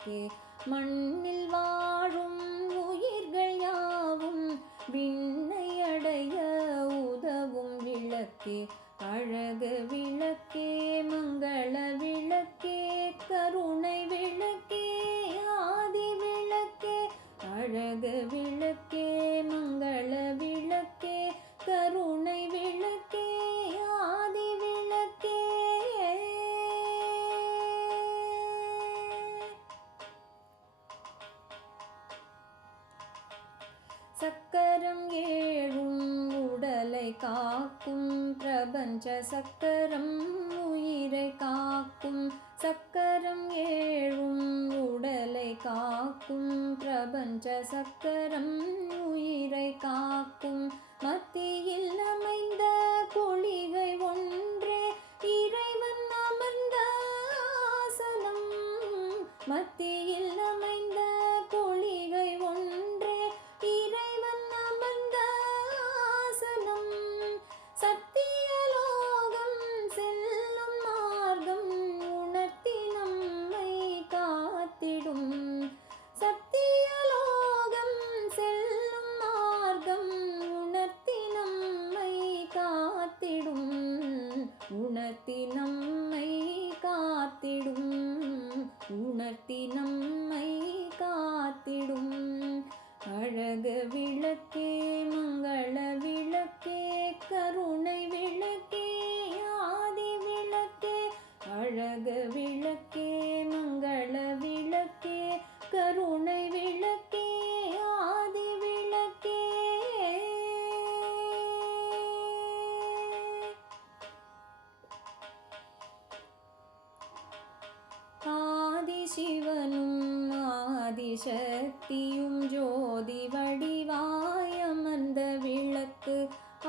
உனக்கு மண்ணில் வாழும் உயிர்கள் யாவும் விண்ணை உதவும் விளக்கு காக்கும் பிரபஞ்ச சக்கரம் உயிரை காக்கும் சக்கரம் ஏழும் உடலை காக்கும் பிரபஞ்ச சக்கரம் உயிரை கா ഉണർത്തിനമ്മൈ കാത്തിടും. ഉണർത്തിനം ശക്തിയും ജ്യോതി വടിവായ മന്ദവിളക്ക്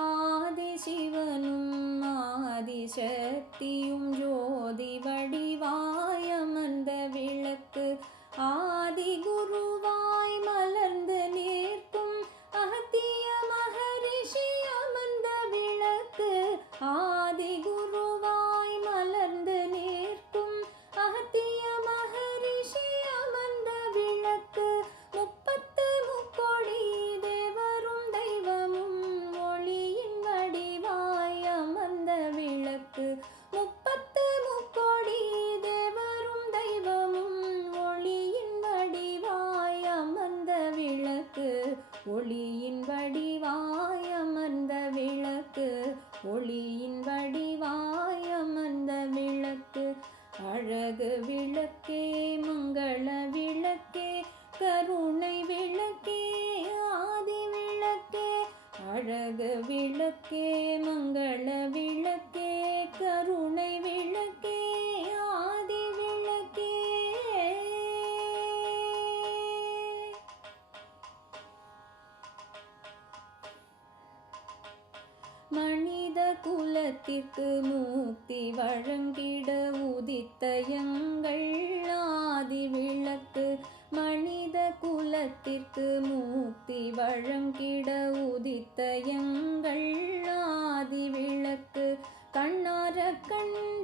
ആദിശിവനും ആദിശക്തിയും ജ്യോതി വടി மனித குலத்திற்கு மூக்தி வழங்கிட உதித்த எங்கள் ஆதி விளக்கு. மனித குலத்திற்கு மூக்தி வழங்கிட உதித்த எங்கள் ஆதி விளக்கு. கண்ணார கண்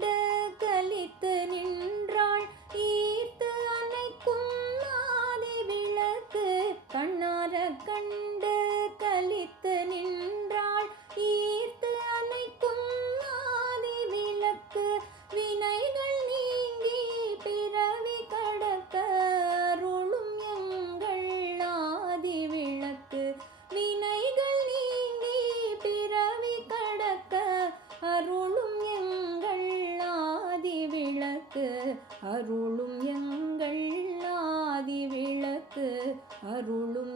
அருளும்